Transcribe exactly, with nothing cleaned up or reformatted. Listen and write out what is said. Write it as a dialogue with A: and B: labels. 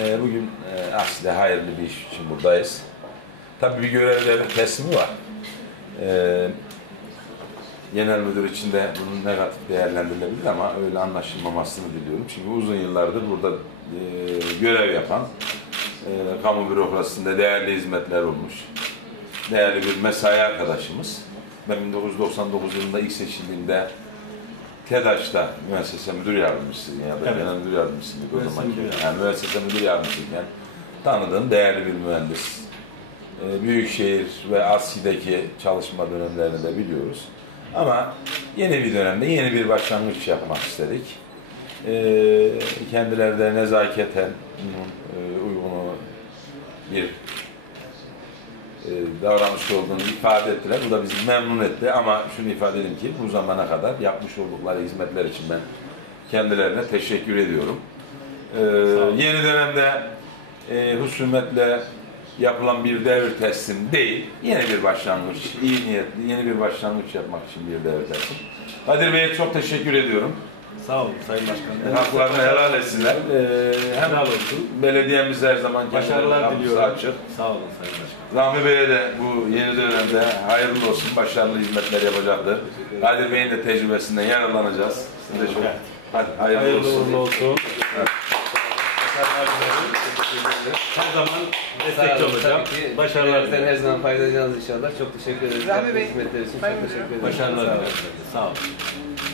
A: E, bugün e, aslında hayırlı bir iş için buradayız. Tabii bir görevlerin teslimi var. E, genel müdür için de bunun negatif değerlendirilebilir ama öyle anlaşılmamasını diliyorum. Çünkü uzun yıllardır burada e, görev yapan, e, kamu bürokrasisinde değerli hizmetler olmuş, değerli bir mesai arkadaşımız. Ben bin dokuz yüz doksan dokuz yılında ilk seçildiğimde TEDAŞ'ta müessese müdür yardımcısı ya da evet. genel müdür yardımcısıydı o zamanki. Yani müessese müdür yardımcısıyken tanıdığım değerli bir mühendis. E, Büyükşehir ve ASKİ'deki çalışma dönemlerini de biliyoruz. Ama yeni bir dönemde yeni bir başlangıç yapmak istedik. E, kendileri de nezaketen e, uygunu bir e, davranış olduğunu ifade ettiler. Bu da bizi memnun etti ama şunu ifade edeyim ki bu zamana kadar yapmış oldukları hizmetler için ben kendilerine teşekkür ediyorum. E, yeni dönemde e, husumetle yapılan bir devir teslim değil, yeni bir başlangıç, iyi niyetli, yeni bir başlangıç yapmak için bir devir teslim. Kadir Bey'e çok teşekkür ediyorum.
B: Sağ olun Sayın Başkanım.
A: Haklarını helal etsinler. Ee, hem
B: helal olsun.
A: Belediyemiz her zaman
B: başarılar diliyorum.
A: Açık.
B: Sağ olun Sayın Başkanım.
A: Rahmi Bey'e de bu yeni dönemde hayırlı olsun, başarılı hizmetler yapacaktır. Kadir Bey'in de tecrübesinden yararlanacağız. Size de çok evet. Hadi, hayırlı,
B: hayırlı
A: olsun.
B: olsun. Evet. Her zaman destekçi olacağım. Başarılar dilerim.
C: Her zaman faydalanacağınız inşallah. Çok teşekkür ederiz.
D: Rahmi Bey,
C: hizmetler için çok teşekkür ederim.
B: Başarılar dilerim. Sağ olun.